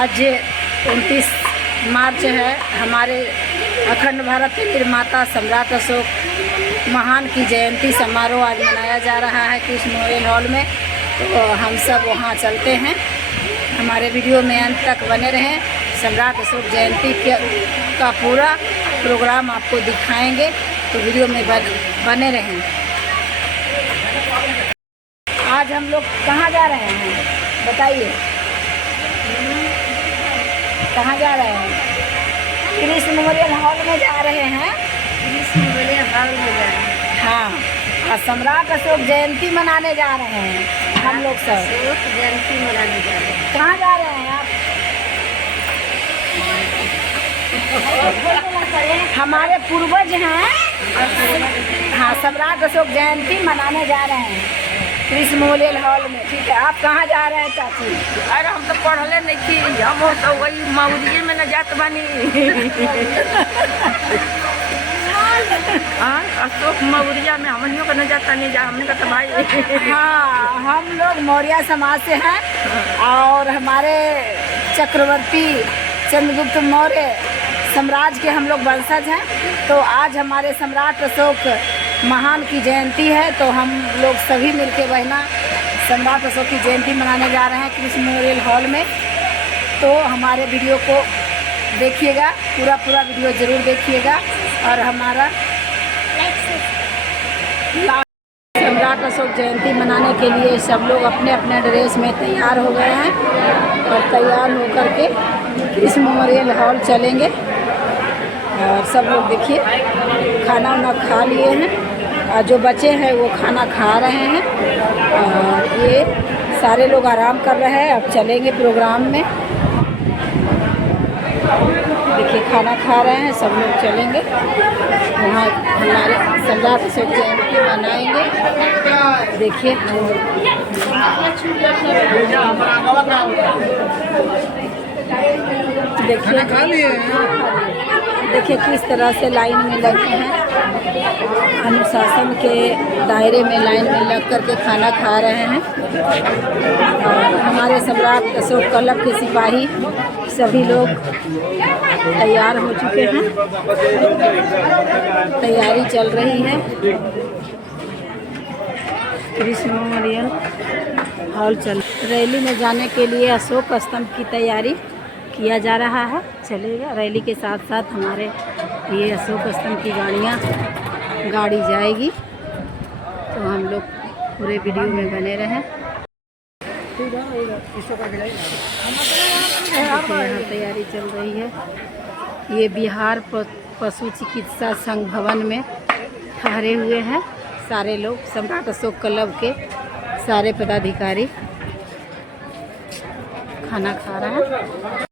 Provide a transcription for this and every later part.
आज 29 मार्च है। हमारे अखंड भारत के निर्माता सम्राट अशोक महान की जयंती समारोह आज मनाया जा रहा है कृष्ण मेमोरियल हॉल में। तो हम सब वहां चलते हैं। हमारे वीडियो में अंत तक बने रहें। सम्राट अशोक जयंती का पूरा प्रोग्राम आपको दिखाएंगे, तो वीडियो में बने रहें। आज हम लोग कहाँ जा रहे हैं बताइए, कहाँ जा रहे हैं? कृष्ण मेमोरियल हॉल में जा रहे हैं। कृष्ण मेमोरियल हॉल में जा रहे हैं। हाँ, और सम्राट अशोक जयंती मनाने जा रहे हैं हम लोग सब। अशोक जयंती मनाने जा रहे हैं। कहाँ जा रहे हैं आप? हमारे पूर्वज हैं। हाँ, सम्राट अशोक जयंती मनाने जा रहे हैं कृष्ण मेमोरियल हॉल में। ठीक है, आप कहाँ जा रहे हैं चाची? अरे हम तो पढ़ले नहीं थी, हम तो वही मऊरिये में न जात बानी। हाँ, अशोक मऊरिया में हमनियों का न जाता नहीं जा, हमने कहा भाई। हाँ, हम लोग मौर्य समाज से हैं और हमारे चक्रवर्ती चंद्रगुप्त मौर्य साम्राज्य के हम लोग वंशज हैं। तो आज हमारे सम्राट अशोक महान की जयंती है, तो हम लोग सभी मिलके बहना सम्राट अशोक की जयंती मनाने जा रहे हैं कृष्ण मेमोरियल हॉल में। तो हमारे वीडियो को देखिएगा, पूरा वीडियो ज़रूर देखिएगा। और हमारा सम्राट अशोक जयंती मनाने के लिए सब लोग अपने अपने ड्रेस में तैयार हो गए हैं और तैयार होकर के कृष्ण मेमोरियल हॉल चलेंगे। और सब लोग देखिए खाना वाना खा लिए हैं और जो बचे हैं वो खाना खा रहे हैं। और ये सारे लोग आराम कर रहे हैं, अब चलेंगे प्रोग्राम में। देखिए खाना खा रहे हैं, सब लोग चलेंगे वहाँ हमारे सम्राट अशोक जयंती मनाएंगे। देखिए देखिए किस तरह से लाइन में लगे हैं, अनुशासन के दायरे में लाइन में लग कर के खाना खा रहे हैं। और हमारे सम्राट अशोक क्लब के सिपाही सभी लोग तैयार हो चुके हैं, तैयारी चल रही है। कृष्ण मेमोरियल हॉल चल रैली में जाने के लिए अशोक स्तंभ की तैयारी किया जा रहा है। चलेगा रैली के साथ साथ हमारे ये अशोक स्तंभ की गाड़ी जाएगी, तो हम लोग पूरे वीडियो में बने रहें। यहाँ तैयारी चल रही है। ये बिहार पशु चिकित्सा संघ भवन में ठहरे हुए हैं सारे लोग, सम्राट अशोक क्लब के सारे पदाधिकारी खाना खा रहे हैं।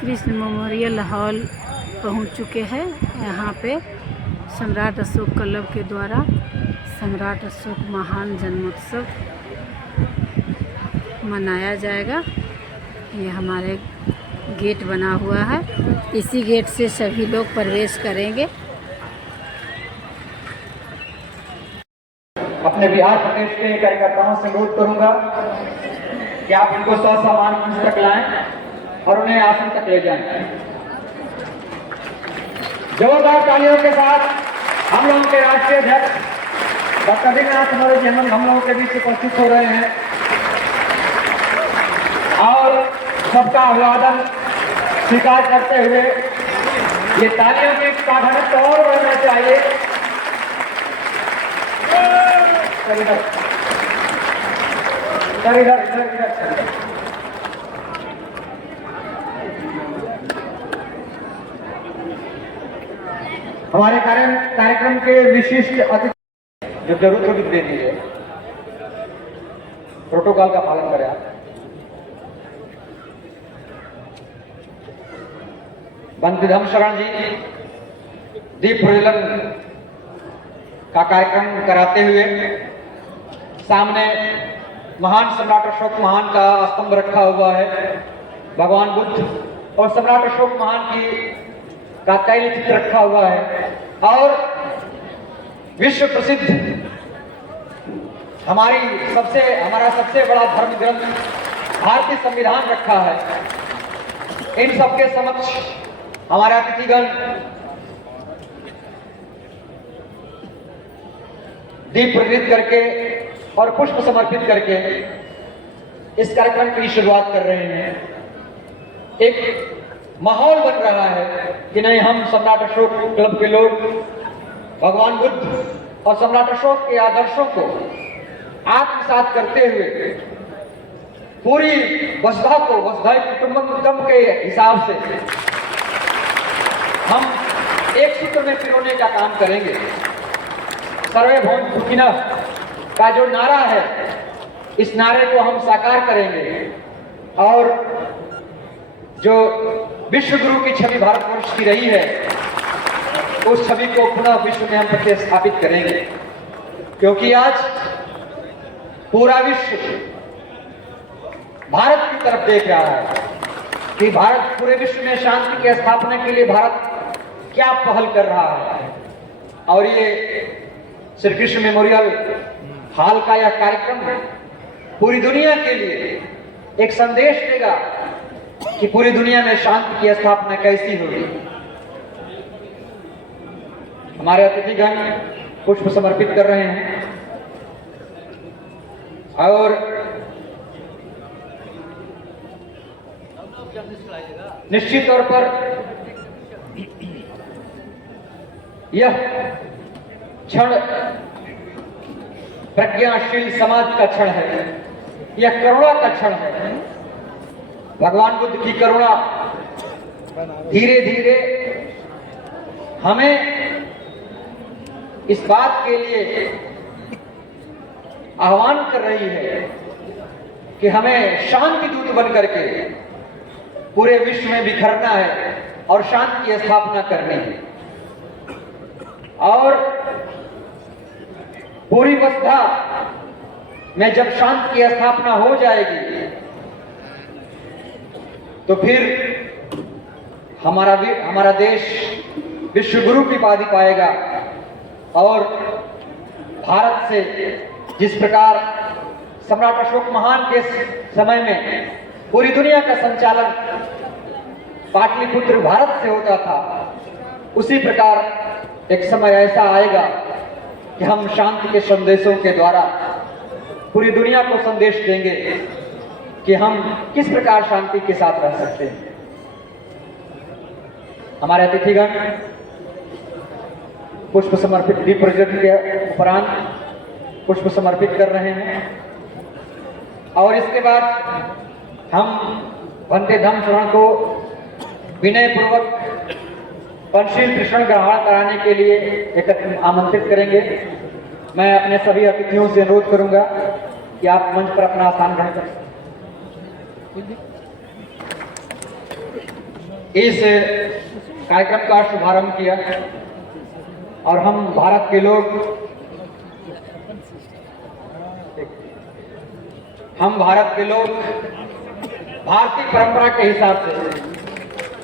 कृष्ण मेमोरियल हॉल पहुंच चुके हैं। यहाँ पे सम्राट अशोक क्लब के द्वारा सम्राट अशोक महान जन्मोत्सव मनाया जाएगा। ये हमारे गेट बना हुआ है, इसी गेट से सभी लोग प्रवेश करेंगे। अपने बिहार प्रदेश के कार्यकर्ताओं से अनुरोध करूंगा कि आप इनको ससामान मंच तक लाएं और उन्हें आसन तक ले जाएं। जोरदार तालियों के साथ हम लोगों के राष्ट्रीय अध्यक्ष डॉक्टर दीनानाथ मनोज हेमंत हम लोगों के बीच उपस्थित हो रहे हैं और सबका अभिवादन स्वीकार करते हुए ये तालियों की तादाद तो और बढ़ना चाहिए। इधर हमारे कार्यक्रम के विशिष्ट अतिथि जो जरूरत होगी दे दीजिए, प्रोटोकॉल का पालन करें आप। बंदिधम शरण जी, दीप प्रज्वलन का कार्यक्रम कराते हुए सामने महान सम्राट अशोक महान का स्तंभ रखा हुआ है, भगवान बुद्ध और सम्राट अशोक महान का तैल चित्र रखा हुआ है, और विश्व प्रसिद्ध हमारा सबसे बड़ा धर्म ग्रंथ भारतीय संविधान रखा है। इन सबके समक्ष हमारे अतिथिगण दीप प्रज्वलित करके और पुष्प समर्पित करके इस कार्यक्रम की शुरुआत कर रहे हैं। एक माहौल बन रहा है कि नहीं, हम सम्राट अशोक क्लब के लोग भगवान बुद्ध और सम्राट अशोक के आदर्शों को आत्मसात करते हुए पूरी वसुधैव कुटुंबकम के हिसाब से हम एक सूत्र में पिरोने का काम करेंगे। सर्वे भवन्तु सुखिनः का जो नारा है, इस नारे को हम साकार करेंगे और जो विश्व गुरु की छवि भारतवर्ष की रही है, उस छवि को पुनः विश्व में हम प्रतिस्थापित करेंगे। क्योंकि आज पूरा विश्व भारत की तरफ देख रहा है कि भारत पूरे विश्व में शांति की स्थापना के लिए भारत क्या पहल कर रहा है। और ये श्री कृष्ण मेमोरियल हॉल का यह कार्यक्रम पूरी दुनिया के लिए एक संदेश देगा कि पूरी दुनिया में शांति की स्थापना कैसी होगी। हमारे अतिथिगण पुष्प समर्पित कर रहे हैं और निश्चित तौर पर यह क्षण प्रज्ञाशील समाज का क्षण है, यह करुणा का क्षण है। भगवान बुद्ध की करुणा धीरे धीरे हमें इस बात के लिए आह्वान कर रही है कि हमें शांति दूत बन करके पूरे विश्व में बिखरना है और शांति की स्थापना करनी है। और पूरी वसुधा में जब शांति की स्थापना हो जाएगी तो फिर हमारा देश विश्व गुरु की उपाधि पाएगा। और भारत से जिस प्रकार सम्राट अशोक महान के समय में पूरी दुनिया का संचालन पाटलिपुत्र भारत से होता था, उसी प्रकार एक समय ऐसा आएगा कि हम शांति के संदेशों के द्वारा पूरी दुनिया को संदेश देंगे कि हम किस प्रकार शांति के साथ रह सकते हैं। हमारे अतिथिगण पुष्प समर्पित दीप प्रज्वलन के उपरांत पुष्प समर्पित कर रहे हैं और इसके बाद हम वंदे धम्म श्रवण को विनय पूर्वक पंचशील कृष्ण ग्रहण कराने के लिए आमंत्रित करेंगे। मैं अपने सभी अतिथियों से अनुरोध करूंगा कि आप मंच पर अपना स्थान ग्रहण करें। इस कार्यक्रम का शुभारंभ किया और हम भारत के लोग भारतीय परंपरा के हिसाब से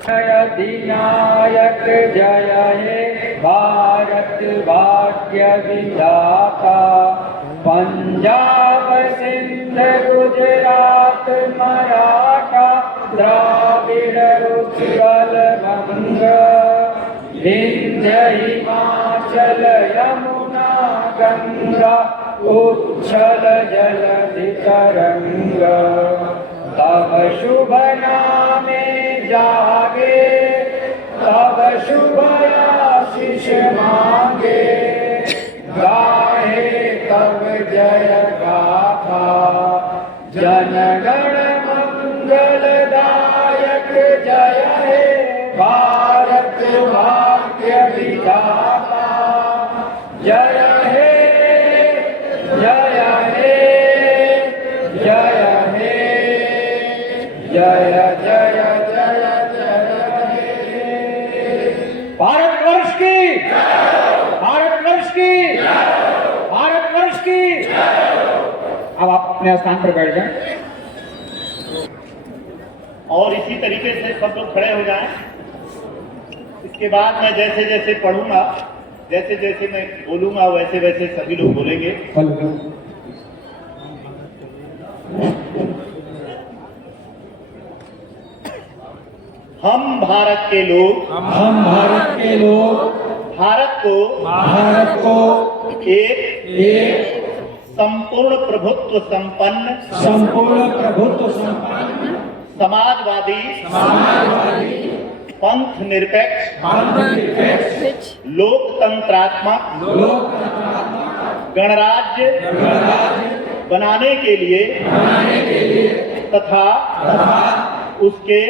जय अधिनायक जय हे भारत भाग्य विधाता, पंजाब सिंध गुजरात मराठा द्राविड़ उत्कल बंग, विंध्य हिमाचल यमुना गंगा उच्छल जलधि तरंग, तब शुभ नामे जागे तब शुभ आशीष मांगे, गाहे तब जय गाथा जनगण मंगलदायक, जय हे भारत भाग्य विधाता, जय हे जय हे जय हे जय जय जय जय हे। भारतवर्ष की अब आप अपने स्थान पर बैठ जाएं। और इसी तरीके से सब लोग खड़े हो जाएं। इसके बाद मैं जैसे जैसे पढ़ूंगा, जैसे जैसे मैं बोलूंगा वैसे वैसे सभी लोग बोलेंगे। हम भारत के लोग, हम भारत के लोग भारत को एक संपूर्ण प्रभुत्व संपन्न समाजवादी पंथ निरपेक्ष लोकतंत्रात्मक गणराज्य बनाने के लिए तथा उसके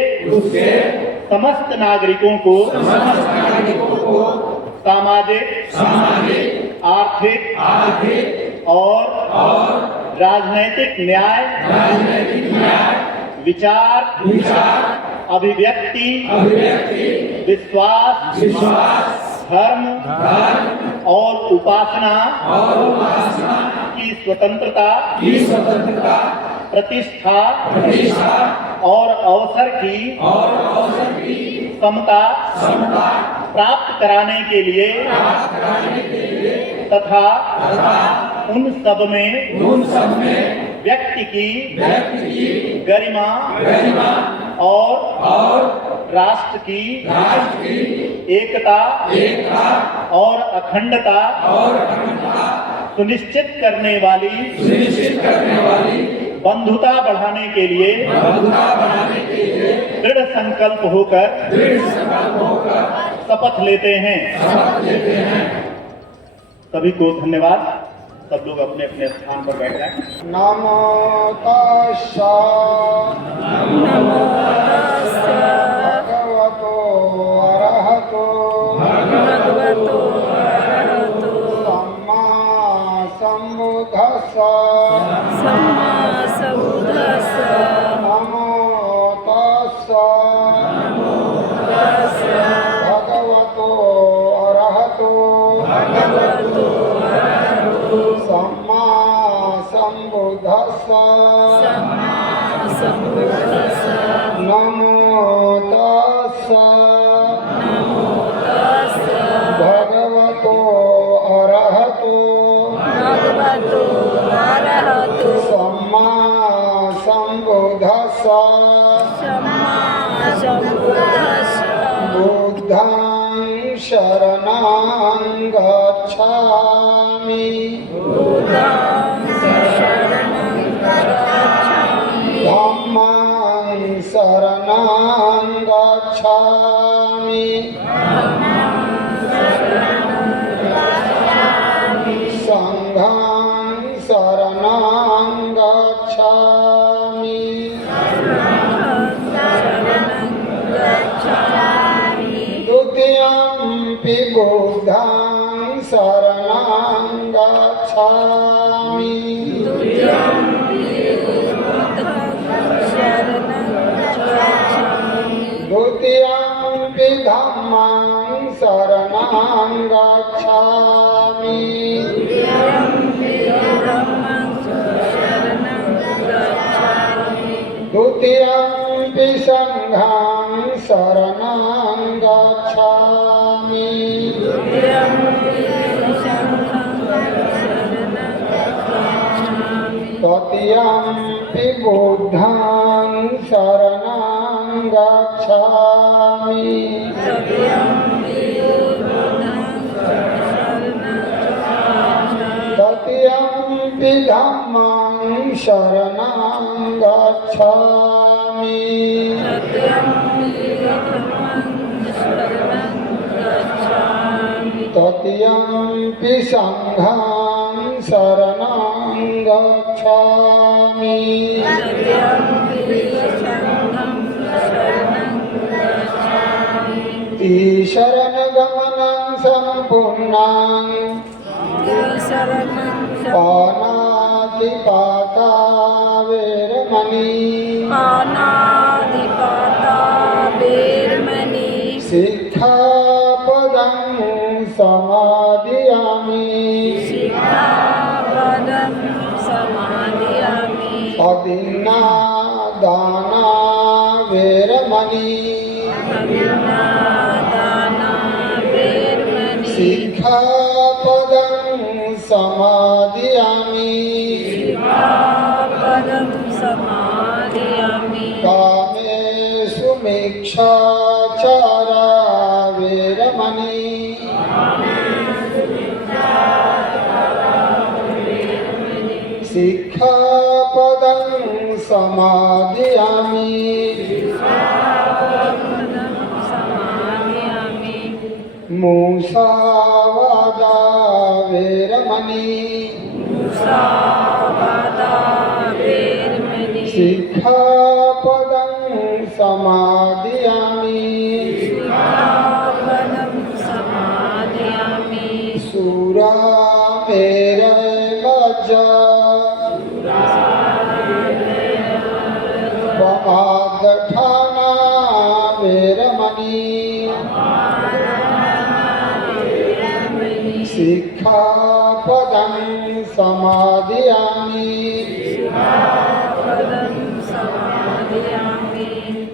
समस्त नागरिकों को सामाजिक आर्थिक और राजनैतिक न्याय विचार अभिव्यक्ति विश्वास धर्म और उपासना की स्वतंत्रता प्रतिष्ठा और अवसर की समता प्राप्त कराने के लिए तथा उन सब में व्यक्ति की गरिमा और राष्ट्र की एकता और अखंडता सुनिश्चित करने वाली बंधुता बढ़ाने के लिए दृढ़ संकल्प होकर शपथ लेते हैं। सभी को धन्यवाद। सब लोग अपने अपने स्थान पर बैठ जाएं। नमो तस्सा भगवतो अरहतो सम्मा सम्बुद्धस्सा नमो तस्सा भगवतो अरहतो सम्मा सम्बुद्धस्सा नमो तस्सा भगवतो अरहतो सम्मा सम्बुद्धस्सा बुद्धं शरणं गच्छामि धम्मं शरणं गच्छामि संघं शरणं गच्छामि द्वितीयंपि बुद्धं शरणं गच्छामि द्वितीयंपि धम्मं शरणं गच्छामि द्वितीयंपि संघं शरणं गच्छामि तृतीयंपि बुद्धं शरणं गच्छामि तृतीयंपि धम्मं शरणं गच्छामि तृतीयंपि संघं शरणं गच्छामि शरणगमनं सम्पूर्णं पानातिपाता वेरमणि सिक्खापदं समादियामि अदिन्ना दाना वेरमणि सिक्खापदं समादयामि कामेषु मिच्छाचारा वेरमणि सिक्खापदं समादयामि मुसावादा वेरमणि सिक्खापदं समादयामि सुरामेरयमज्जा वादठाना वेरमणि सिक्खापदं समादयामि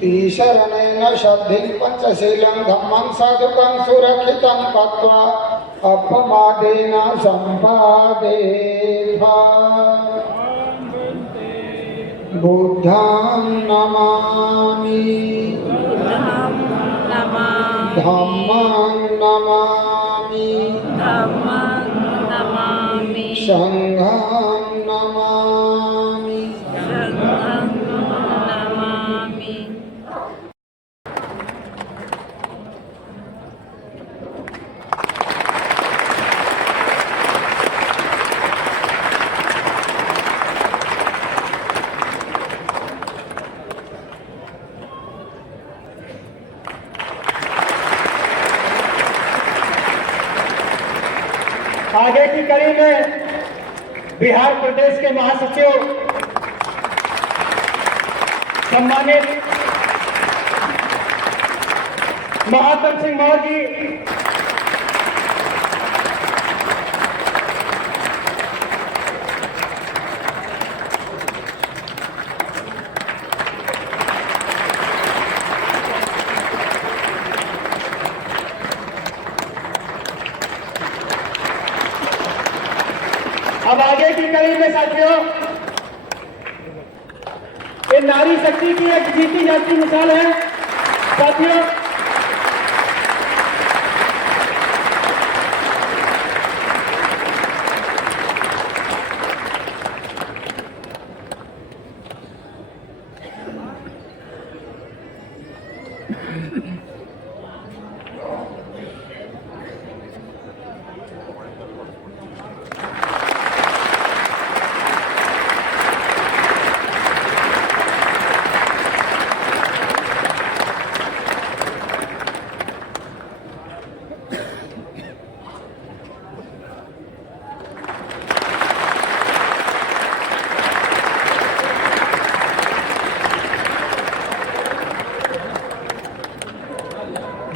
तीशरणेन शब्दिं पंचशीलं धम्मं साधुकं सुरक्षितं पत्वा अपमादेन सम्पादेथा बुद्धं नमामि धम्मं नमामि संघं नमामि आगे की कड़ी में बिहार प्रदेश के महासचिव सम्मानित महात्म सिंह मौर्य जी, अब आगे की कड़ी में साथियों, ये नारी शक्ति की एक जीती जाती मिसाल है साथियों।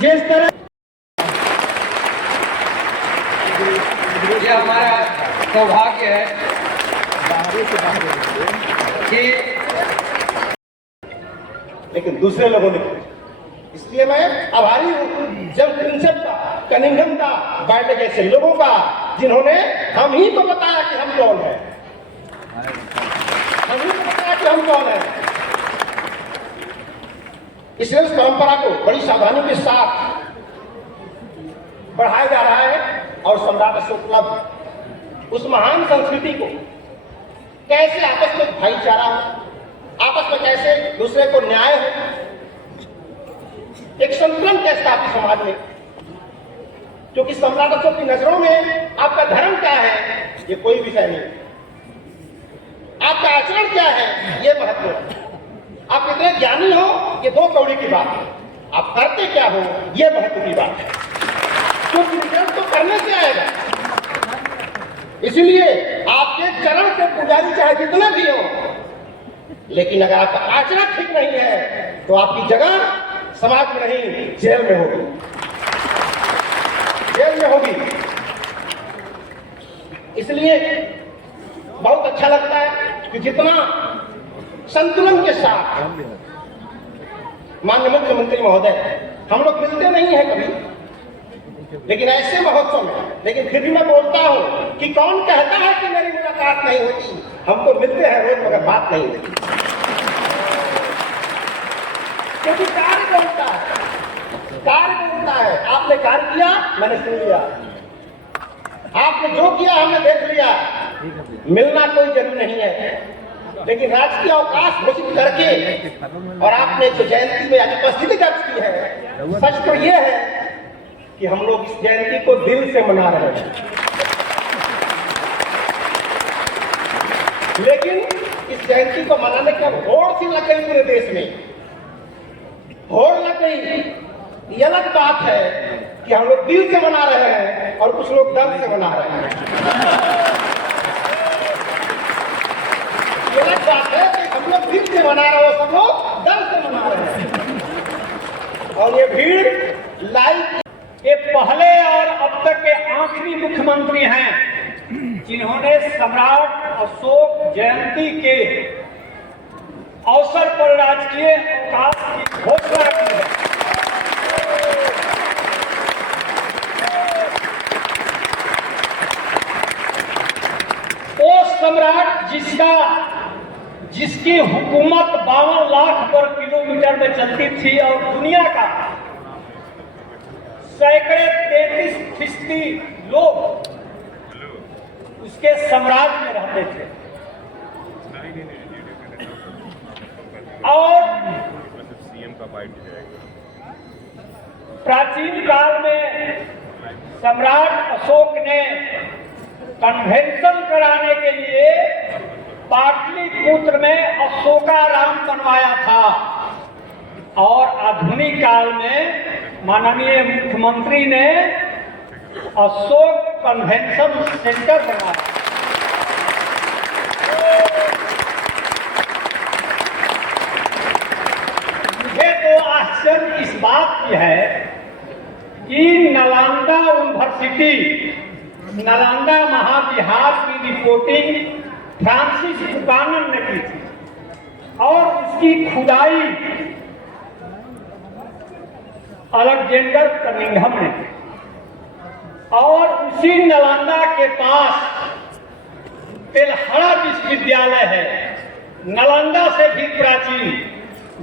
जिस तरह ये हमारा सौभाग्य है कि लेकिन दूसरे लोगों ने इसलिए मैं आभारी हूं जब प्रिंसेप का, कनिंघम का, बार्डे जैसे लोगों का, जिन्होंने हम ही को बताया कि हम कौन है, हम ही को बताया कि हम कौन है। इसलिए इस परंपरा को बड़ी सावधानी के साथ बढ़ाया जा रहा है और सम्राट अशोक क्लब उस महान संस्कृति को कैसे आपस में भाईचारा हो, आपस में कैसे दूसरे को न्याय हो, एक संतुलन कैसे आपके समाज में, क्योंकि सम्राट अशोक की नजरों में आपका धर्म क्या है ये कोई विषय नहीं, आपका आचरण क्या है ये महत्व है, आप कितने ज्ञानी हो ये दो कौड़ी की बात है, आप करते क्या हो ये महत्व की बात है, क्योंकि रिजल्ट तो करने से आएगा। इसलिए आपके चरण से पुजारी चाहे जितने भी हो, लेकिन अगर आपका आचरण ठीक नहीं है तो आपकी जगह समाज में नहीं जेल में होगी, जेल में होगी। इसलिए बहुत अच्छा लगता है कि जितना संतुलन के साथ। माननीय मुख्यमंत्री महोदय, हम लोग मिलते नहीं है कभी, लेकिन ऐसे महोत्सव में, लेकिन फिर भी मैं बोलता हूं कि कौन कहता है कि मेरी मुलाकात नहीं होती। हम तो मिलते हैं रोज, मगर बात नहीं होती, क्योंकि कार्य बोलता है, कार्य बोलता है। आपने कार्य किया, मैंने सुन लिया, आपने जो किया हमने देख लिया। मिलना कोई जरूरी नहीं है, लेकिन राजकीय अवकाश घोषित करके और आपने जो जयंती में आज उपस्थिति दर्ज की है, सच तो ये है कि हम लोग इस जयंती को दिल से मना रहे हैं। लेकिन इस जयंती को मनाने की अब होड़ सी लग गई पूरे देश में, होड़ लग गई। ये अलग बात है कि हम लोग दिल से मना रहे हैं और कुछ लोग दर्द से मना रहे हैं। ये अलग बात है कि हम लोग दिल से मना रहे हो, सब लोग दर्द से मना रहे हैं। और ये भीड़ लाइव, ये पहले और अब तक के आखिरी मुख्यमंत्री हैं जिन्होंने सम्राट अशोक जयंती के अवसर पर राजकीय अवकाश की घोषणा की है। वो सम्राट जिसकी हुकूमत 52 लाख वर्ग किलोमीटर में चलती थी और दुनिया का सैकड़े 33% लोग उसके साम्राज्य में रहते थे। और प्राचीन काल में सम्राट अशोक ने कन्वेंशन कराने के लिए पाटलिपुत्र में अशोकाराम बनवाया था, और आधुनिक काल में माननीय मुख्यमंत्री ने अशोक कन्वेंशन सेंटर बनवाया। मुझे तो आश्चर्य इस बात की है कि नालंदा यूनिवर्सिटी, नालंदा महाविहार की रिपोर्टिंग फ्रांसिस बुकानन ने की थी और उसकी खुदाई अलेक्जेंडर कनिंघम ने, और उसी नालंदा के पास तेलहरा विश्वविद्यालय है, नालंदा से भी प्राचीन,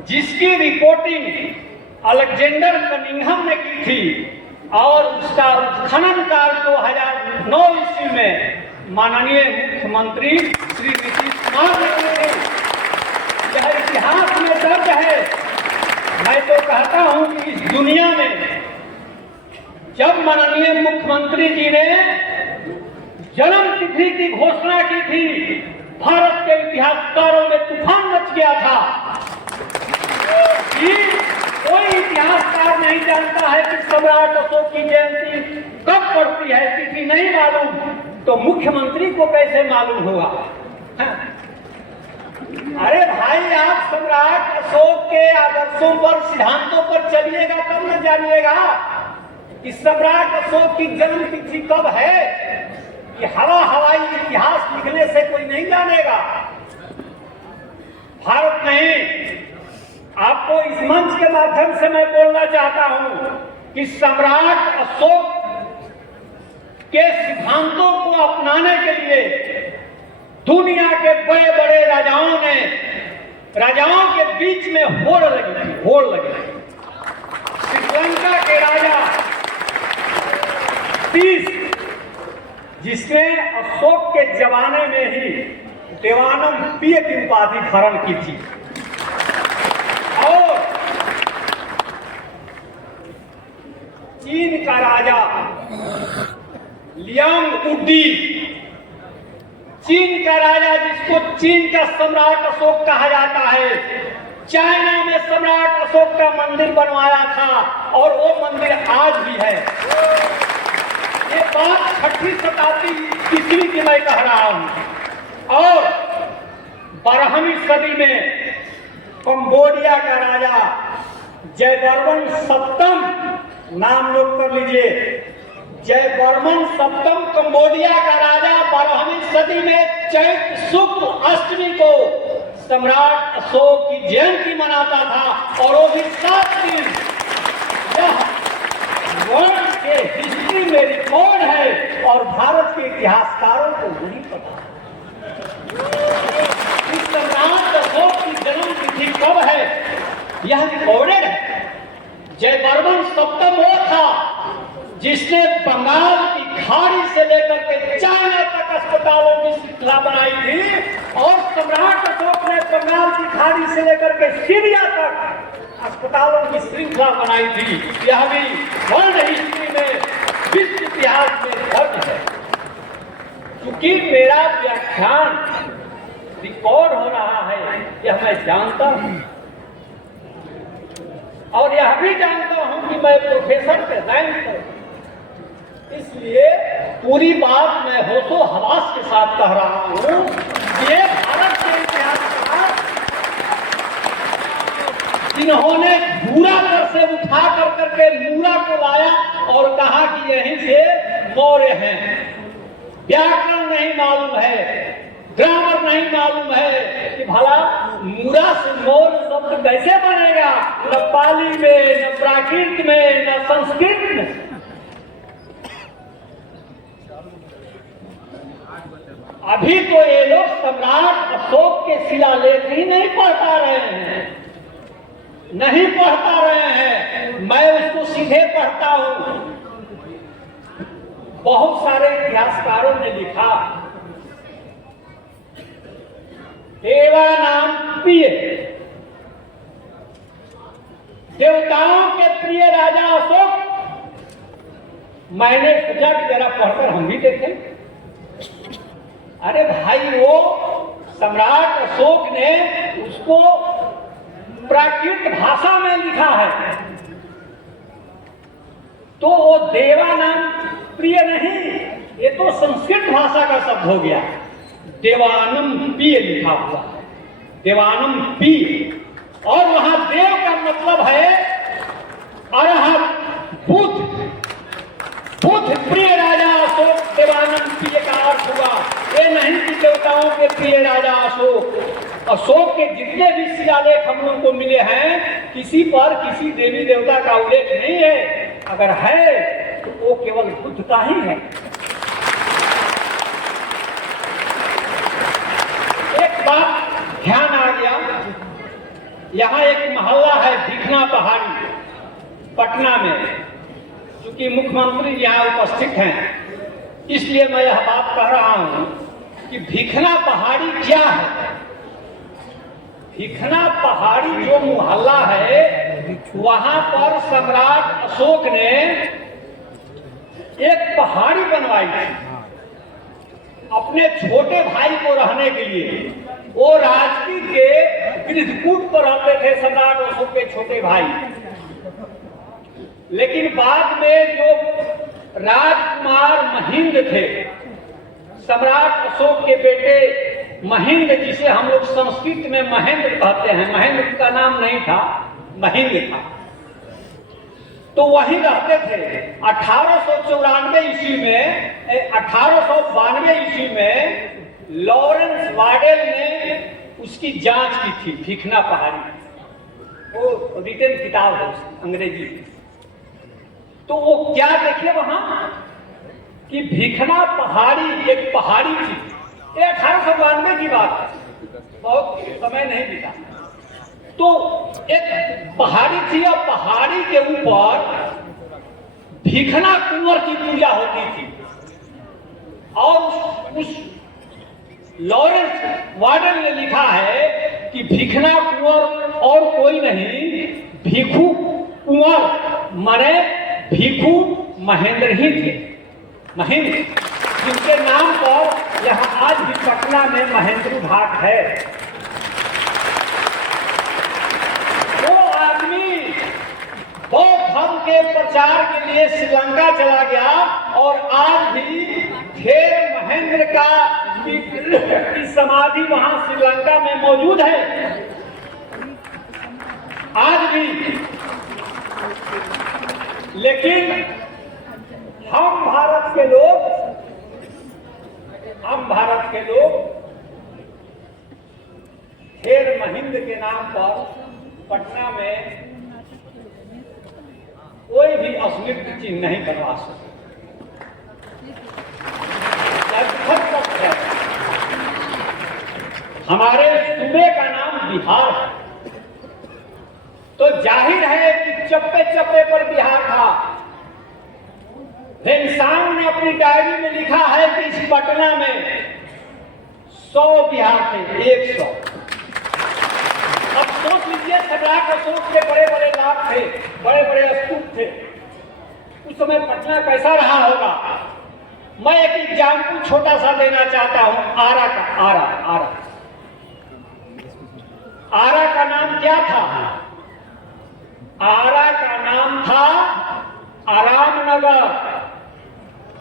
जिसकी रिपोर्टिंग अलेक्जेंडर कनिंघम ने की थी, और उसका उत्खनन कार्य 2009 ईस्वी में माननीय मुख्यमंत्री श्री नीतीश कुमार ने किए थे। यह इतिहास में दर्ज है। मैं तो कहता हूं कि इस दुनिया में जब माननीय मुख्यमंत्री जी ने जन्म तिथि की घोषणा की थी, भारत के इतिहासकारों में तूफान मच गया था कि कोई इतिहासकार नहीं जानता है कि सम्राट अशोक की जयंती कब पड़ती है, तिथि नहीं मालूम, तो मुख्यमंत्री को कैसे मालूम होगा? अरे भाई, आप सम्राट अशोक के आदर्शों पर, सिद्धांतों पर चलिएगा तब न जानिएगा कि सम्राट अशोक की जन्म तिथि कब है। कि हवाई इतिहास लिखने से कोई नहीं जानेगा। भारत नहीं, आपको इस मंच के माध्यम से मैं बोलना चाहता हूं कि सम्राट अशोक के सिद्धांतों को अपनाने के लिए दुनिया के बड़े बड़े राजाओं के बीच में होड़ लगी थी। श्रीलंका के राजा तीस, जिसने अशोक के जमाने में ही देवानम पिय की उपाधि धारण की थी, और चीन का राजा लियांग उडी, चीन का राजा जिसको चीन का सम्राट अशोक कहा जाता है, चाइना में सम्राट अशोक का मंदिर बनवाया था, और वो मंदिर आज भी है। ये बात 6वीं शताब्दी ईस्वी की मैं कह रहा हूं। और 12वीं सदी में कंबोडिया का राजा जयवर्मन सप्तम, नाम नोट कर लीजिए, जयवर्मन सप्तम कंबोडिया का राजा 12वीं सदी में चैत्र शुक्ल अष्टमी को सम्राट अशोक की जयंती मनाता था, और वो भी 7 दिन। यह वर्ल्ड के हिस्ट्री में रिकॉर्ड है और भारत के इतिहासकारों को नहीं पता। इस सम्राट अशोक की जन्म तिथि कब है यह रिकॉर्डेड है। जयवर्मन सप्तम वो था जिसने बंगाल की खाड़ी से लेकर के चाइना तक अस्पतालों की श्रृंखला बनाई थी, और सम्राट अशोक ने बंगाल की खाड़ी से लेकर के सीरिया तक अस्पतालों की श्रृंखला बनाई थी। यह भी वर्ल्ड हिस्ट्री में, विश्व इतिहास में दर्ज है। क्योंकि मेरा व्याख्यान रिकॉर्ड हो रहा है यह मैं जानता हूं, और यह भी जानता हूं कि मैं प्रोफेसर के रैंक पर, इसलिए पूरी बात मैं होशो हवास के साथ कह रहा हूं। ये भारत के इतिहासकार जिन्होंने पूरा कर से उठा कर करके मूला को लाया और कहा कि यहीं से मौर्य हैं। व्याकरण नहीं मालूम है, ग्रामर नहीं मालूम है कि भला मूरा से मौर्य शब्द कैसे बनेगा, न पाली में, न प्राकृत में, न संस्कृत में। अभी तो ये लोग सम्राट अशोक के शिलालेख ही नहीं पढ़ता रहे हैं, नहीं पढ़ता रहे हैं। मैं उसको सीधे पढ़ता हूं। बहुत सारे इतिहासकारों ने लिखा, देवा नाम प्रिय, देवताओं के प्रिय राजा अशोक। मैंने सोचा कि जरा पढ़कर हम भी देखें। अरे भाई, वो सम्राट अशोक ने उसको प्राकृत भाषा में लिखा है, तो वो देवा नाम प्रिय नहीं, ये तो संस्कृत भाषा का शब्द हो गया। देवानम प्रिय लिखा हुआ है, देवानम प्रिय, और वहां देव का मतलब है अरहत, बुद्ध। बुद्ध प्रिय राजा अशोक, देवानंद प्रिय का अर्थ हुआ ये नहीं कि देवताओं के प्रिय राजा अशोक। अशोक के जितने भी शिलालेख हम लोगों को मिले हैं, किसी पर किसी देवी देवता का उल्लेख नहीं है। अगर है तो वो केवल बुद्ध का ही है। एक बात ध्यान आ गया, यहाँ एक मोहल्ला है भिखना पहाड़ी, पटना में। चूंकि मुख्यमंत्री यहाँ उपस्थित हैं, इसलिए मैं यह बात कह रहा हूं कि भिखना पहाड़ी क्या है। भिखना पहाड़ी जो मोहल्ला है, वहां पर सम्राट अशोक ने एक पहाड़ी बनवाई थी अपने छोटे भाई को रहने के लिए। वो राजगीर के गृहकूट पर रहते थे सम्राट अशोक के छोटे भाई। लेकिन बाद में जो राजकुमार महिंद थे, सम्राट अशोक के बेटे महिंद, जिसे हम लोग संस्कृत में महेंद्र कहते हैं, महेंद्र का नाम नहीं था, महिंद था, तो वहीं रहते थे। 1894 ईस्वी में, 1892 ईस्वी में लॉरेंस वाडेल ने उसकी जांच की थी, भिखना पहाड़ी। वो रिटन किताब है अंग्रेजी में। तो वो क्या देखे वहां कि भिखना पहाड़ी एक पहाड़ी थी। ये 1892 की बात है, बहुत समय नहीं बीता। तो एक पहाड़ी थी और पहाड़ी के ऊपर भिखना कुंवर की पूजा होती थी। और उस लॉरेंस वार्डन ने लिखा है कि भिखना कुंवर और कोई नहीं, भिखू कुंवर माने भिखू महेंद्र ही थे। महेंद्र, जिनके नाम पर यहाँ आज भी पटना में महेंद्र घाट है। वो आदमी बौद्ध धर्म के प्रचार के लिए श्रीलंका चला गया, और आज भी खेर महेंद्र की समाधि वहां श्रीलंका में मौजूद है। आज भी। लेकिन हम भारत के लोग खेर महिंद के नाम पर पटना में कोई भी स्मृति चिन्ह नहीं बनवा सके। हमारे सूबे का नाम बिहार है, तो जाहिर है कि चप्पे चप्पे पर बिहार था। घनश्याम ने अपनी डायरी में लिखा है कि इस पटना में 100 बिहार थे, 100। अब सोच लीजिए, सम्राट अशोक के बड़े बड़े लाभ थे, बड़े बड़े स्तूप थे, उस समय पटना कैसा रहा होगा। मैं एक एग्जाम्पल छोटा सा देना चाहता हूं आरा का। आरा का नाम क्या था? आरा का नाम था आराम नगर।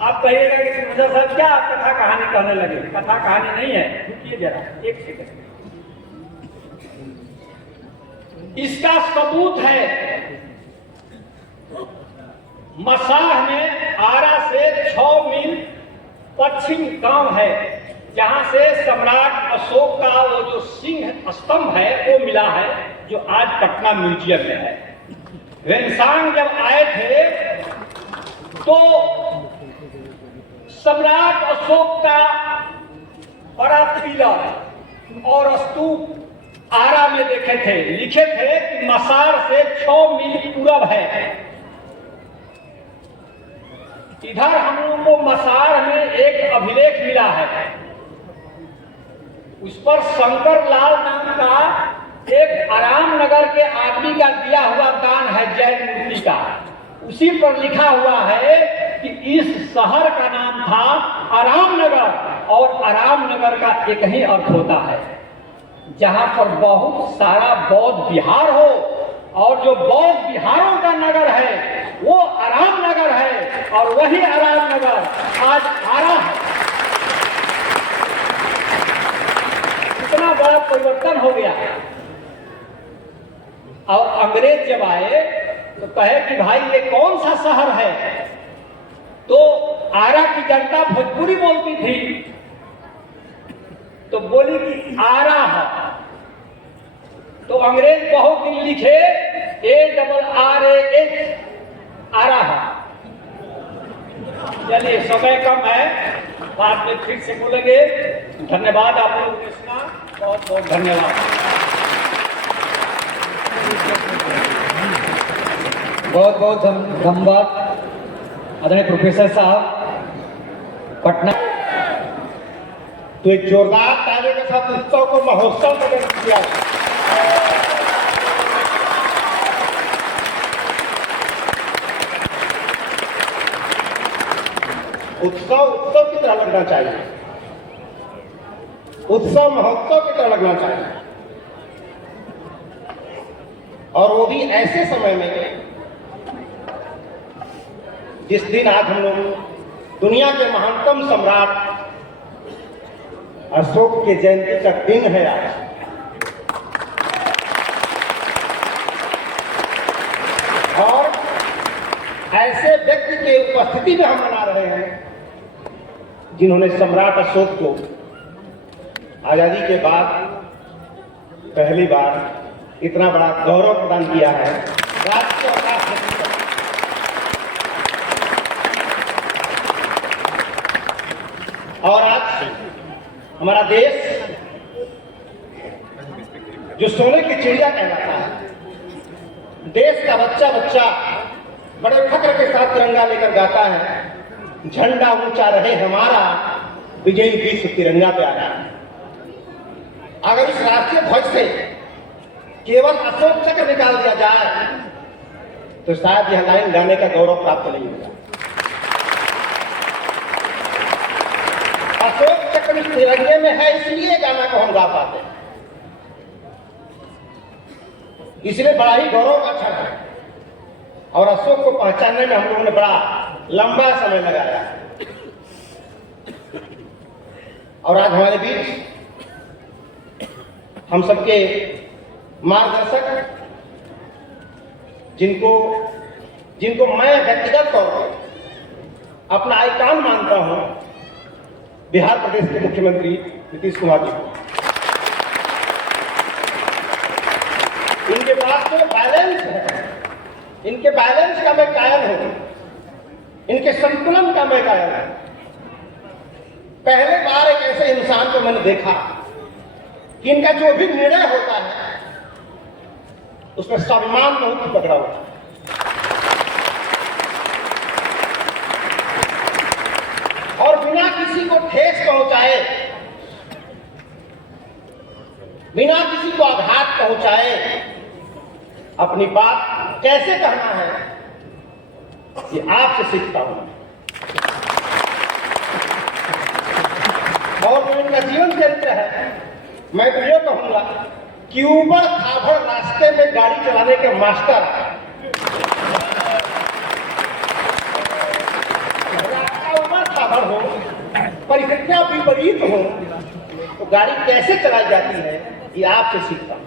आप कहिएगा कि मुझे साहब क्या कथा कहानी कहने लगे? कथा कहानी नहीं है, रुकिए जरा एक सेकंड। इसका सबूत है मसाह में आरा से 6 मील पश्चिम गांव है, जहां से सम्राट अशोक का वो जो सिंह स्तंभ है वो मिला है, जो आज पटना म्यूजियम में है। घनश्याम जब आए थे तो सम्राट अशोक का बड़ा पिलर और स्तूप आरा में देखे थे। लिखे थे कि मसार से 6 मील पूरब है। इधर हम लोगों को मसार में एक अभिलेख मिला है, उस पर शंकर लाल नाम का एक आराम नगर के आदमी का दिया हुआ दान है, जैन मूर्ति का। उसी पर लिखा हुआ है कि इस शहर का नाम था आराम नगर, और आराम नगर का एक ही अर्थ होता है जहां पर बहुत सारा बौद्ध विहार हो, और जो बौद्ध विहारों का नगर है वो आराम नगर है, और वही आराम नगर आज आरा है। इतना बड़ा परिवर्तन हो गया। और अंग्रेज जब आए तो कहे कि भाई ये कौन सा शहर है? तो आरा की जनता भोजपुरी बोलती थी, तो बोली कि आरा है। तो अंग्रेज बहुत दिन लिखे ARRAH आरा है। चलिए समय कम है, बाद में फिर से बोलेंगे। धन्यवाद आप लोगों ने सुना, बहुत बहुत धन्यवाद। बहुत बहुत धन्यवाद आदरणीय प्रोफेसर साहब। पटना तो एक जोरदार ताली के साथ उत्सव को महोत्सव का नाम दिया। उत्सव की तरह लगना चाहिए, उत्सव महोत्सव की तरह लगना चाहिए, और वो भी ऐसे समय में जिस दिन आज हम लोग दुनिया के महानतम सम्राट अशोक के जयंती का दिन है आज। और ऐसे व्यक्ति के उपस्थिति में हम मना रहे हैं जिन्होंने सम्राट अशोक को आजादी के बाद पहली बार इतना बड़ा गौरव प्रदान किया है। राष्ट्र और राष्ट्रपति और आज हमारा देश जो सोने की चिड़िया कहलाता है, देश का बच्चा बच्चा बड़े फख्र के साथ तिरंगा लेकर गाता है, झंडा ऊंचा रहे हमारा, विजयी विश्व तिरंगा प्यारा। अगर इस राष्ट्रीय ध्वज से केवल अशोक चक्र निकाल दिया जाए तो शायद यह लाइन गाने का गौरव प्राप्त नहीं होगा। अशोक चक्र तिरंगे में है, इसलिए गाना को हम गा पाते हैं, इसलिए बड़ा ही गौरव का क्षण है। और अशोक को पहचानने में हम लोगों ने बड़ा लंबा समय लगाया। और आज हमारे बीच हम सबके मार्गदर्शक, जिनको मैं व्यक्तिगत तौर पर अपना आइकॉन मानता हूं, बिहार प्रदेश के मुख्यमंत्री नीतीश कुमार जी को। जो बैलेंस है, इनके बैलेंस का मैं कायल हूं, इनके संतुलन का मैं कायल हूं। पहले बार एक ऐसे इंसान को मैंने देखा कि इनका जो भी निर्णय होता है उसमें सम्मान बहुत पकड़ा हुआ है। और बिना किसी को ठेस पहुंचाए, बिना किसी को आघात पहुंचाए अपनी बात कैसे कहना है, ये आपसे सीखता हूं। और जो इनका जीवन चरित्र है, मैं तो ये कहूंगा कि ऊबड़ खाबड़ रास्ते में गाड़ी चलाने के मास्टर, रास्ता ऊबड़ खाबड़ हो, परिस्थितियां विपरीत हो, तो गाड़ी कैसे चलाई जाती है ये आपसे सीखता हूं।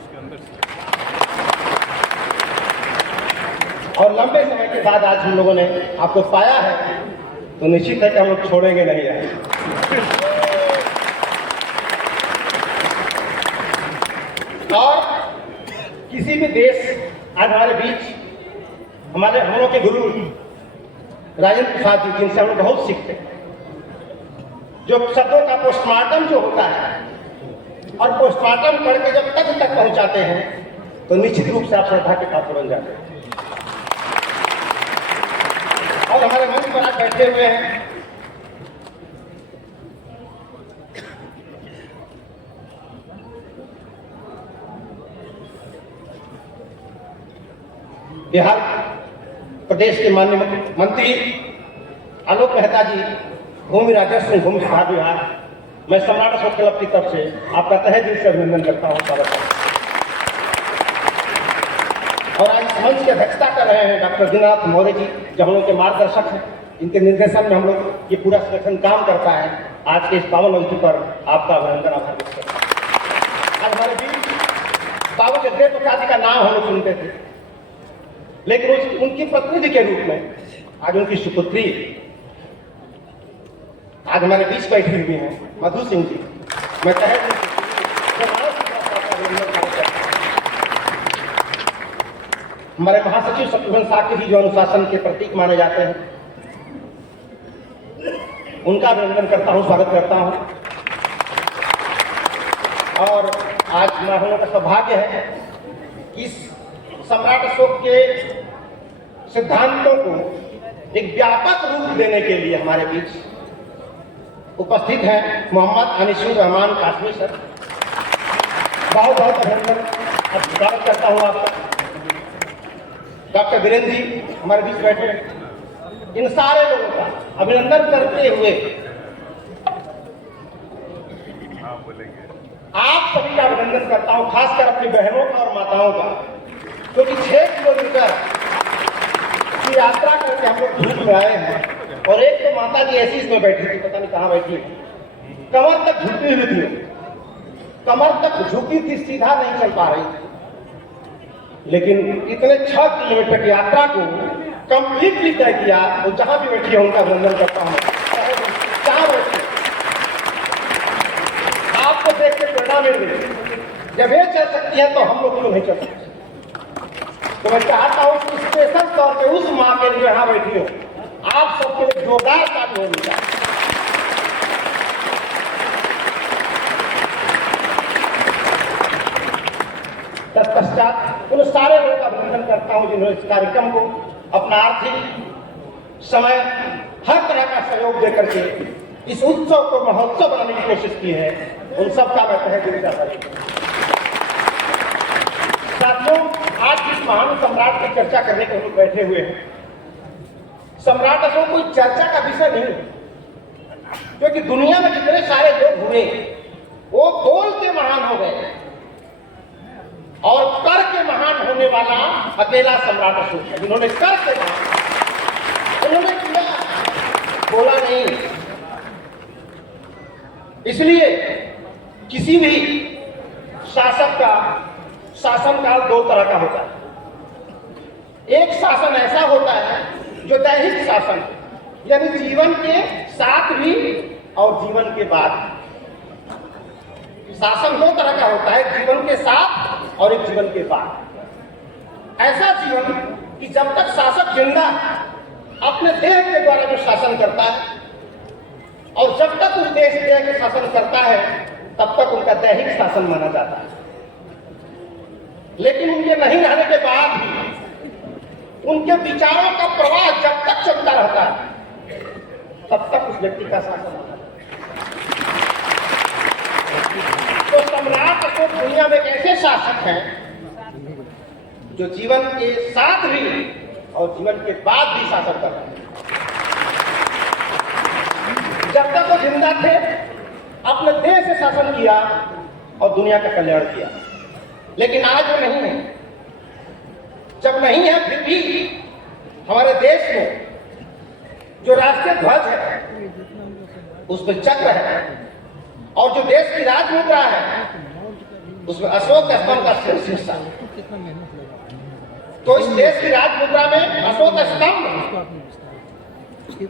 और लंबे समय के बाद आज हम लोगों ने आपको पाया है, तो निश्चित है कि हम लोग छोड़ेंगे नहीं है। और किसी भी देश, आज हमारे बीच हम लोग के गुरु राजेंद्र प्रसाद जी, जिनसे हम लोग बहुत सीखते हैं, जो शब्दों का पोस्टमार्टम जो होता है और पोस्टमार्टम करके जब तथ्य तक पहुंचाते हैं तो निश्चित रूप से आप श्रद्धा के पात्र बन जाते हैं। और हमारे मंच पर आज बैठे हुए हैं बिहार प्रदेश के माननीय मंत्री आलोक मेहता जी, भूमि राजस्व भूमि सुधार विभाग, मैं सम्राट अशोक क्लब की तरफ से आपका तहे दिल से अभिनंदन करता हूँ। और आज इस मंच की अध्यक्षता कर रहे हैं डॉक्टर दीनानाथ मौर्य जी, जो हम लोग के मार्गदर्शक हैं, इनके निर्देशन में हम लोग ये पूरा संगठन काम करता है। आज के इस पावन अवसर पर आपका अभिनंदन, आभार व्यक्त करता हूं। आज हमारे बीच बाबू जगदेव प्रसाद जी का नाम हम लोग सुनते थे, लेकिन उनकी प्रतिनिधि के रूप में आज उनकी सुपुत्री आज हमारे बीच बैठी हुई हैं, मधु सिंह जी। मैं हमारे महासचिव शत्रुघ्न साक्य जी, जो अनुशासन के प्रतीक माने जाते हैं, उनका अभिनंदन करता हूं, स्वागत करता हूं। और आज हम लोगों का सौभाग्य है कि इस सम्राट अशोक के सिद्धांतों को एक व्यापक रूप देने के लिए हमारे बीच उपस्थित हैं मोहम्मद अनीसुर रहमान कासमी सर। बहुत बहुत अभिनंदन, स्वागत करता हूं आपका। डॉक्टर वीरेंद्र जी हमारे बीच बैठे हैं। इन सारे लोगों का अभिनंदन करते हुए आप सभी का अभिनंदन करता हूं, खासकर अपनी बहनों का और माताओं का, क्योंकि 6 किलोमीटर की यात्रा करके हम लोग धूप में आए हैं। और एक तो माता जी ऐसी इसमें बैठी थी, पता नहीं कहाँ बैठी, कमर तक झुकी हुई थी, कमर तक झुकी थी, सीधा नहीं चल पा रही थी। लेकिन इतने 6 किलोमीटर की यात्रा को कंप्लीटली तय किया। और जहां भी बैठी है उनका अभिनंदन करता हूँ। जहां बैठी आपको देख के प्रेरणा मिल रही, जब ये चल सकती है तो हम लोग क्यों नहीं चल सकते। तो मैं चाहता हूँ कि स्पेशल तौर पे उस माँ के लिए यहाँ बैठी हो, आप सबके लिए जोरदार ताली होनी चाहिए। तत्पश्चात उन सारे लोगों का अभिनंदन करता हूं जिन्होंने इस कार्यक्रम को अपना आर्थिक समय हर तरह का सहयोग देकर के इस उत्सव को महोत्सव बनाने की कोशिश की है। उन सबका मैं तहे दिल से आभारी हूं। साथियों, आज जिस महान सम्राट की चर्चा करने के हम बैठे हुए हैं, सम्राट अशोक कोई चर्चा का विषय नहीं, क्योंकि दुनिया में जितने सारे लोग हुए वो बोल के महान हो गए और कर के महान होने वाला अकेला सम्राट अशोक है, जिन्होंने कर के महान, उन्होंने किया, बोला नहीं। इसलिए किसी भी शासक का शासनकाल 2 तरह का होता है। एक शासन ऐसा होता है जो दैहिक शासन, यानी जीवन के साथ भी और जीवन के बाद। शासन 2 तरह का होता है, जीवन के साथ और एक जीवन के बाद। ऐसा जीवन कि जब तक शासक जिंदा अपने देह के द्वारा जो शासन करता है और जब तक उस देश देह के शासन करता है तब तक उनका दैहिक शासन माना जाता है। लेकिन उनके नहीं रहने के बाद भी उनके विचारों का प्रवाह जब तक चलता रहता है तब तक उस व्यक्ति का शासन होता है। तो सम्राट अशोक दुनिया में एक ऐसे शासक हैं जो जीवन के साथ भी और जीवन के बाद भी शासन कर रहे हैं। जब तक वो जिंदा थे अपने देश से शासन किया और दुनिया का कल्याण किया, लेकिन आज वो नहीं है। जब नहीं है फिर भी हमारे देश में जो राष्ट्रीय ध्वज है उस पर चक्र है और जो देश की राजमुद्रा है उसमें अशोक स्तंभ का शीर्षक है। तो इस देश की राजमुद्रा में अशोक स्तंभ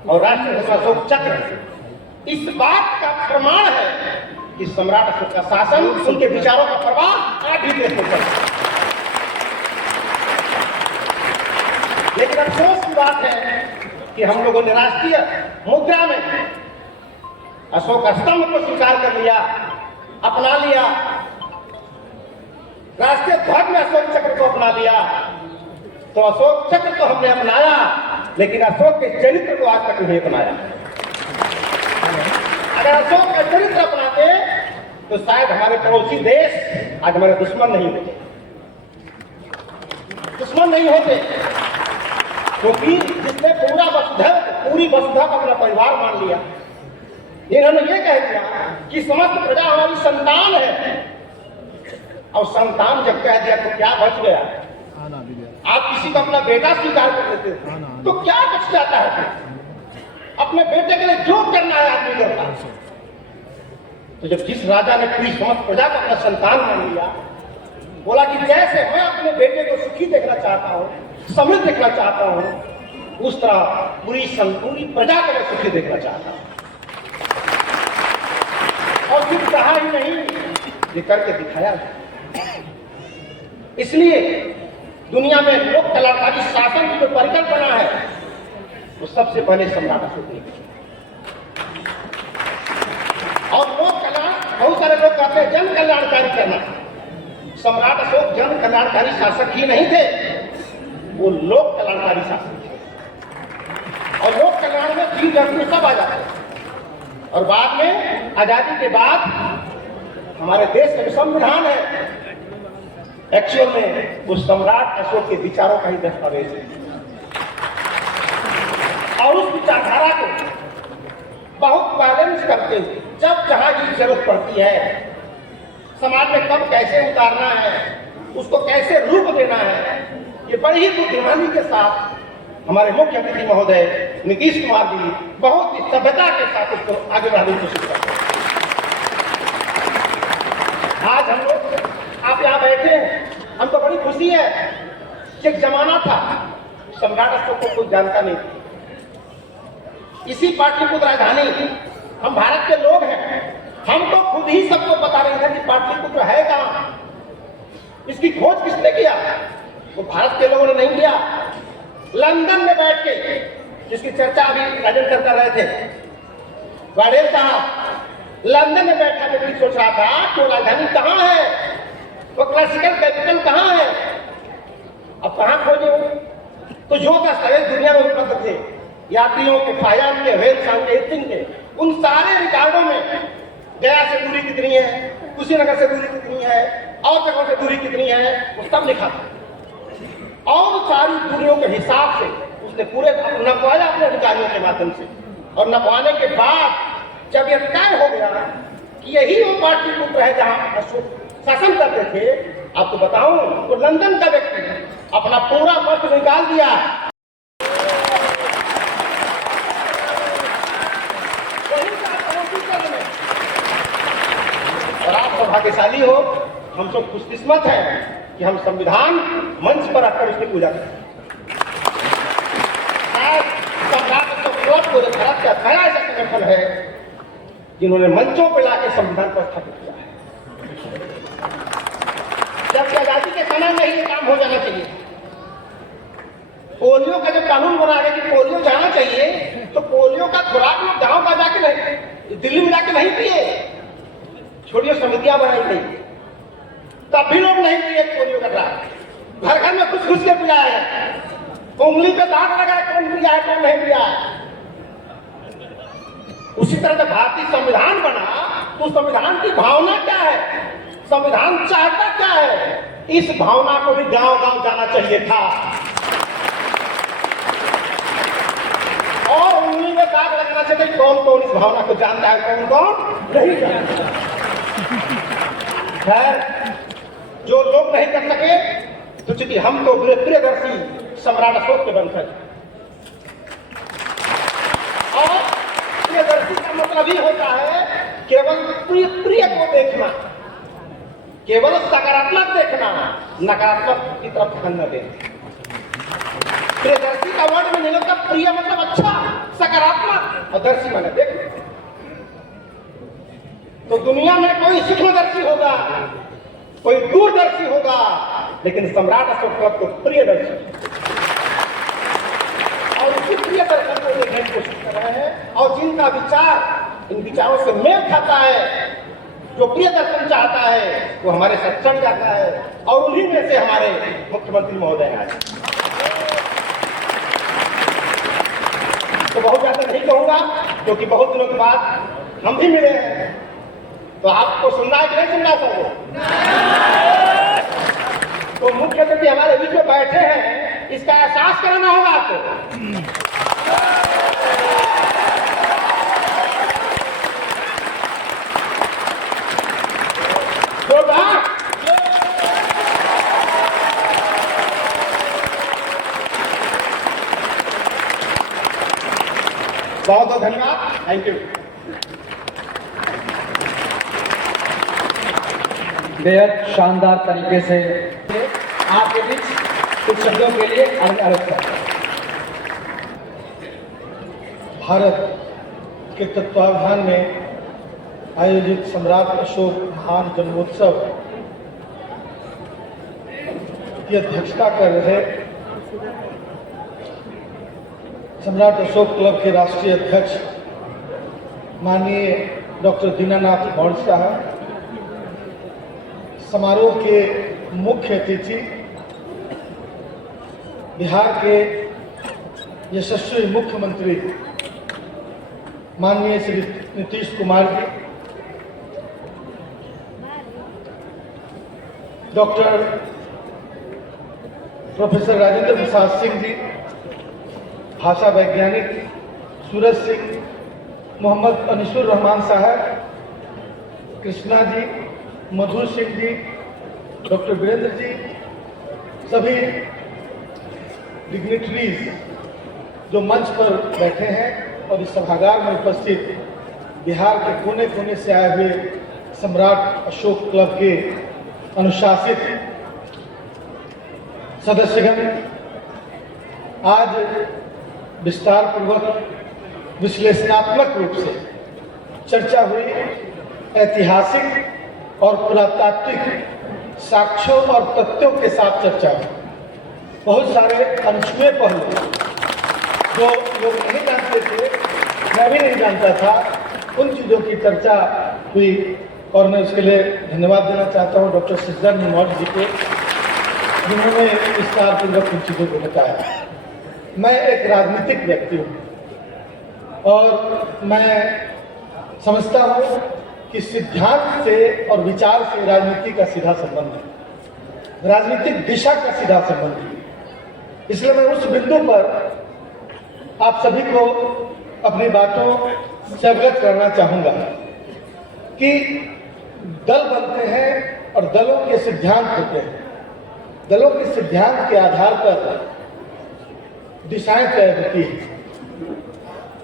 और राष्ट्रीय अशोक चक्र इस बात का प्रमाण है कि सम्राट अशोक का शासन, उनके विचारों का प्रवाह आज भी देश में चल रहा है। लेकिन अफसोस की बात है कि हम लोगों ने राष्ट्रीय मुद्रा में अशोक स्तंभ को स्वीकार कर लिया, अपना लिया, राष्ट्रीय ध्वज में अशोक चक्र को अपना लिया। तो अशोक चक्र को हमने अपनाया लेकिन अशोक के चरित्र को आज तक नहीं अपनाया। अगर अशोक का चरित्र अपनाते तो शायद हमारे पड़ोसी देश आज हमारे दुश्मन नहीं होते, क्योंकि जिसने पूरी वसुधा को अपना परिवार मान लिया, इन्होंने ये कह दिया कि समस्त प्रजा हमारी संतान है, और संतान जब कह दिया तो क्या बच गया? आप किसी को अपना बेटा स्वीकार कर लेते हो तो क्या बच जाता है? अपने बेटे के लिए जो करना है आदमी करता है। तो जब जिस राजा ने पूरी समस्त प्रजा को अपना संतान मान लिया, बोला कि जैसे मैं अपने बेटे को सुखी देखना चाहता हूँ, समृद्ध देखना चाहता हूँ, उस तरह पूरी प्रजा को मैं सुखी देखना चाहता हूँ। और सिर्फ कहा ही नहीं, ये करके दिखाया। इसलिए दुनिया में लोक कलाकारी शासन की जो परिकल्पना है वो सबसे पहले सम्राट अशोक ने की। और लोक कल्याण, बहुत सारे लोग कहते हैं जन कल्याणकारी करना। सम्राट अशोक जन कल्याणकारी शासक ही नहीं थे, वो लोक कल्याणकारी शासक थे। और लोक कल्याण में जीव जंतु सब आ जाते हैं। और बाद में आजादी के बाद हमारे देश का जो संविधान है एक्चुअल में उस सम्राट अशोक के विचारों का ही दस्तावेज है। और उस विचारधारा को बहुत बैलेंस करते हुए जब जहां की जरूरत पड़ती है, समाज में कब कैसे उतारना है, उसको कैसे रूप देना है, ये बड़ी ही बुद्धिमानी के साथ हमारे मुख्य अतिथि महोदय नीतीश कुमार जी बहुत ही सभ्यता के साथ उसको आगे बढ़ाने की कोशिश करते हैं। आज हम लोग आप यहाँ बैठे हैं, हमको बड़ी खुशी है कि एक जमाना था सम्राट अशोक को कोई जानता नहीं था। इसी पाटलिपुत्र राजधानी, हम भारत के लोग हैं, हमको खुद ही सबको पता नहीं था कि पाटलिपुत्र है कहाँ, इसकी खोज किसने किया? वो भारत के लोगों ने नहीं किया। लंदन में बैठ के, जिसकी चर्चा अभी राजन सर कर रहे थे, वाडेल साहब लंदन में बैठा व्यक्ति सोच रहा था कि वो राजधानी कहाँ है, वो क्लासिकल कैपिटल कहाँ है। अब कहाँ खोजे? तो जो दस्तावेज दुनिया में उपलब्ध थे, यात्रियों के, फायाम के, वेलसांग के, एथिंग के, उन सारे रिकॉर्डों में गया से दूरी कितनी है, कुशीनगर से दूरी कितनी है, और जगहों से दूरी कितनी है, वो सब लिखा था। और सारी दूरियों के हिसाब से उसने पूरे नपवाया अपने अधिकारियों के माध्यम से। और नपवाने के बाद जब यह तय हो गया कि यही वो पाटलिपुत्र है जहां अशोक शासन करते थे, आपको बताऊं तो लंदन का व्यक्ति अपना पूरा वस्त्र निकाल दिया, और आप सौभाग्यशाली हो, हम सब खुशकिस्मत हैं कि हम संविधान मंच पर आकर उसकी पूजा करें। भारत का पहला ऐसा संगठन है जिन्होंने मंचों पर लाकर संविधान को स्थापित किया है। जबकि आजादी के समय में ही काम हो जाना चाहिए, पोलियो का जब कानून बना गया कि पोलियो जाना चाहिए, तो पोलियो का खुराक लोग गांव का जाके नहीं, दिल्ली में जाके नहीं पिए। छोड़िए, समितियां बनाई गई, तब भी लोग नहीं पिए पोलियो का ड्राप। घर घर में घुस के पिया है, उंगली पे दाग लगा है, कौन पिया है कौन नहीं पिया है। उसी तरह जब भारतीय संविधान बना, तो संविधान की भावना क्या है, संविधान चाहता क्या है, इस भावना को भी गांव गांव जाना चाहिए था। और उंगली में दाग लगना चाहिए, कौन कौन इस भावना को जानता है, कौन कौन नहीं जानता। खैर, जो लोग नहीं कर सके, तो चूंकि हम तो प्रियदर्शी सम्राट अशोक के वंशज, और प्रियदर्शी का मतलब ही होता है केवल प्रिय को देखना, केवल सकारात्मक देखना, नकारात्मक की तरफ ध्यान न देना। प्रियदर्शी का वर्ड में निकलता प्रिय मतलब अच्छा, सकारात्मक, और दर्शी माने देख। तो दुनिया में कोई सूक्ष्मदर्शी होगा, कोई दूरदर्शी होगा, लेकिन सम्राट अशोक क्लब तो प्रियदर्शी, और उसी प्रिय दर्शन को देखने की कोशिश कर रहे हैं। और जिनका विचार इन विचारों से मेल खाता है, जो प्रिय दर्शन चाहता है, वो हमारे साथ चढ़ जाता है, और उन्हीं में से हमारे मुख्यमंत्री महोदय आए। तो बहुत ज्यादा नहीं कहूंगा, क्योंकि बहुत दिनों के बाद हम भी मिले हैं, तो आपको सुनना है कि नहीं सुनना चाहिए। तो मुख्य अतिथि हमारे बीच में बैठे हैं, इसका एहसास कराना होगा आपको। बहुत बहुत धन्यवाद, थैंक यू। बेहद शानदार तरीके से आपके बीच कुछ शब्दों के लिए अलग भारत के तत्वावधान में आयोजित सम्राट अशोक महान जन्मोत्सव की अध्यक्षता कर रहे सम्राट अशोक क्लब के राष्ट्रीय अध्यक्ष माननीय डॉक्टर दीनानाथ गौड़ साहब, समारोह के मुख्य अतिथि बिहार के यशस्वी मुख्यमंत्री माननीय श्री नीतीश कुमार जी, डॉक्टर प्रोफेसर राजेंद्र प्रसाद सिंह जी, भाषा वैज्ञानिक सूरज सिंह, मोहम्मद अनिसुर रहमान साहब, कृष्णा जी, मधु सिंह जी, डॉक्टर वीरेंद्र जी, सभी डिग्निटरीज जो मंच पर बैठे हैं और इस सभागार में उपस्थित बिहार के कोने कोने से आए हुए सम्राट अशोक क्लब के अनुशासित सदस्यगण, आज विस्तार पूर्वक विश्लेषणात्मक रूप से चर्चा हुई। ऐतिहासिक और पुरातात्विक साक्ष्यों और तथ्यों के साथ चर्चा हुई। बहुत सारे अनछुए पहलू जो लोग नहीं जानते थे, मैं भी नहीं जानता था, उन चीज़ों की चर्चा हुई, और मैं उसके लिए धन्यवाद देना चाहता हूँ डॉक्टर सिद्धार्थ निमोट जी को, जिन्होंने विस्तार पूर्वक उन चीज़ों को बताया। मैं एक राजनीतिक व्यक्ति हूँ और मैं समझता हूँ कि सिद्धांत से और विचार से राजनीति का सीधा संबंध है, राजनीतिक दिशा का सीधा संबंध है। इसलिए मैं उस बिंदु पर आप सभी को अपनी बातों से अवगत करना चाहूँगा कि दल बनते हैं और दलों के सिद्धांत होते हैं। दलों के सिद्धांत के आधार पर दिशाएं तय होती हैं।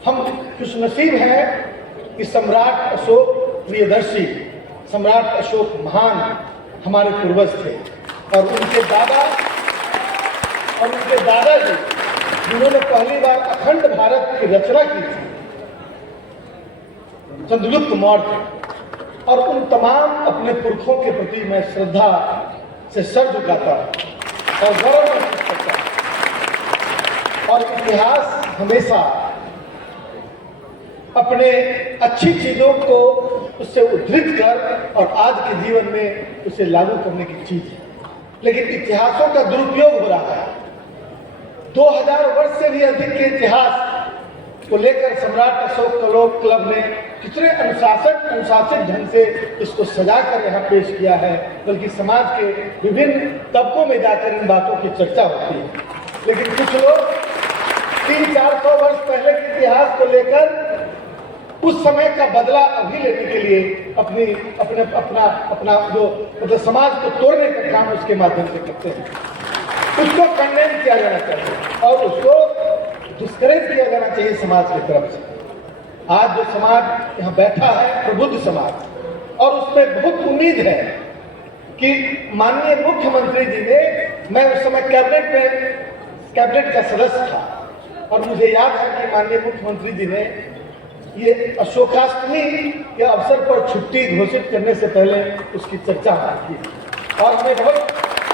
हम खुशनसीब हैं कि सम्राट अशोक प्रियदर्शी, सम्राट अशोक महान हमारे पूर्वज थे, और उनके दादाजी जिन्होंने पहली बार अखंड भारत की रचना की थी, चंद्रगुप्त मौर्य, और उन तमाम अपने पुरखों के प्रति मैं श्रद्धा से सर झुकाता और गौरव महसूस करता हूं। और इतिहास हमेशा अपने अच्छी चीज़ों को उससे उद्धृत कर और आज के जीवन में उसे लागू करने की चीज़ है। लेकिन इतिहासों का दुरुपयोग हो रहा है। 2000 वर्ष से भी अधिक के इतिहास को लेकर सम्राट अशोक क्लब ने कितने अनुशासित ढंग से इसको सजा कर यहाँ पेश किया है, बल्कि समाज के विभिन्न तबकों में जाकर इन बातों की चर्चा होती है। लेकिन कुछ लोग 300-400 वर्ष पहले के इतिहास को लेकर उस समय का बदला अभी लेने के लिए अपना जो मतलब समाज को तोड़ने का काम उसके माध्यम से करते हैं। उसको कंडेम किया जाना चाहिए और उसको डिस्करेज किया जाना चाहिए समाज की तरफ से। आज जो समाज यहाँ बैठा है प्रबुद्ध समाज, और उसमें बहुत उम्मीद है कि माननीय मुख्यमंत्री जी ने, मैं उस समय कैबिनेट का सदस्य था और मुझे याद है कि माननीय मुख्यमंत्री जी ने ये अशोकाष्टमी के अवसर पर छुट्टी घोषित करने से पहले उसकी चर्चा की और हमें बहुत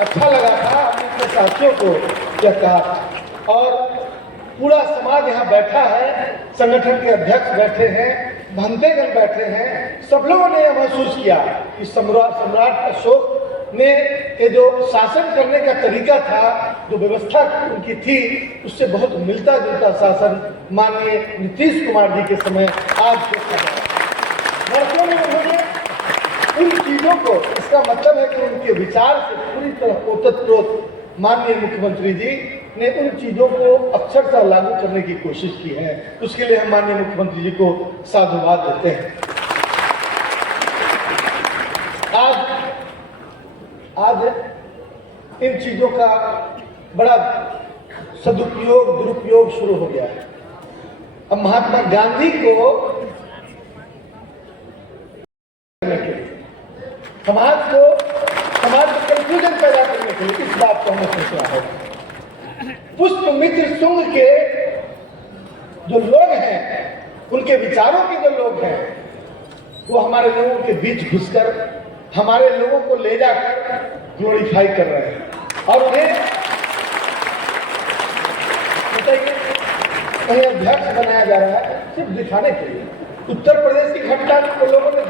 अच्छा लगा था। हमने अपने साथियों को यह कहा और पूरा समाज यहाँ बैठा है, संगठन के अध्यक्ष बैठे हैं, भंतेगण बैठे हैं, सब लोगों ने यह महसूस किया कि सम्राट अशोक ने ये जो शासन करने का तरीका था, जो व्यवस्था उनकी थी, उससे बहुत मिलता जुलता शासन माननीय नीतीश कुमार जी के समय आज देखा गया। वर्षों में उन्होंने उन चीजों को, इसका मतलब है कि उनके विचार से पूरी तरह ओतप्रोत माननीय मुख्यमंत्री जी ने उन चीजों को अक्षरशः लागू करने की कोशिश की है। उसके लिए हम माननीय मुख्यमंत्री जी को साधुवाद देते हैं। आज इन चीजों का बड़ा सदुपयोग दुरुपयोग शुरू हो गया है। अब महात्मा गांधी को समाज में कंफ्यूजन पैदा करने के लिए इस बात को हमें सोचना होगा। पुष्पमित्र शुंग के जो लोग हैं, उनके विचारों के जो लोग हैं, वो हमारे लोगों के बीच घुसकर हमारे लोगों को ले जाकर ग्लोरीफाई कर रहे हैं और उन्हें बताइए कहीं अध्यक्ष बनाया जा रहा है सिर्फ दिखाने के लिए। उत्तर प्रदेश की घटना को लोगों ने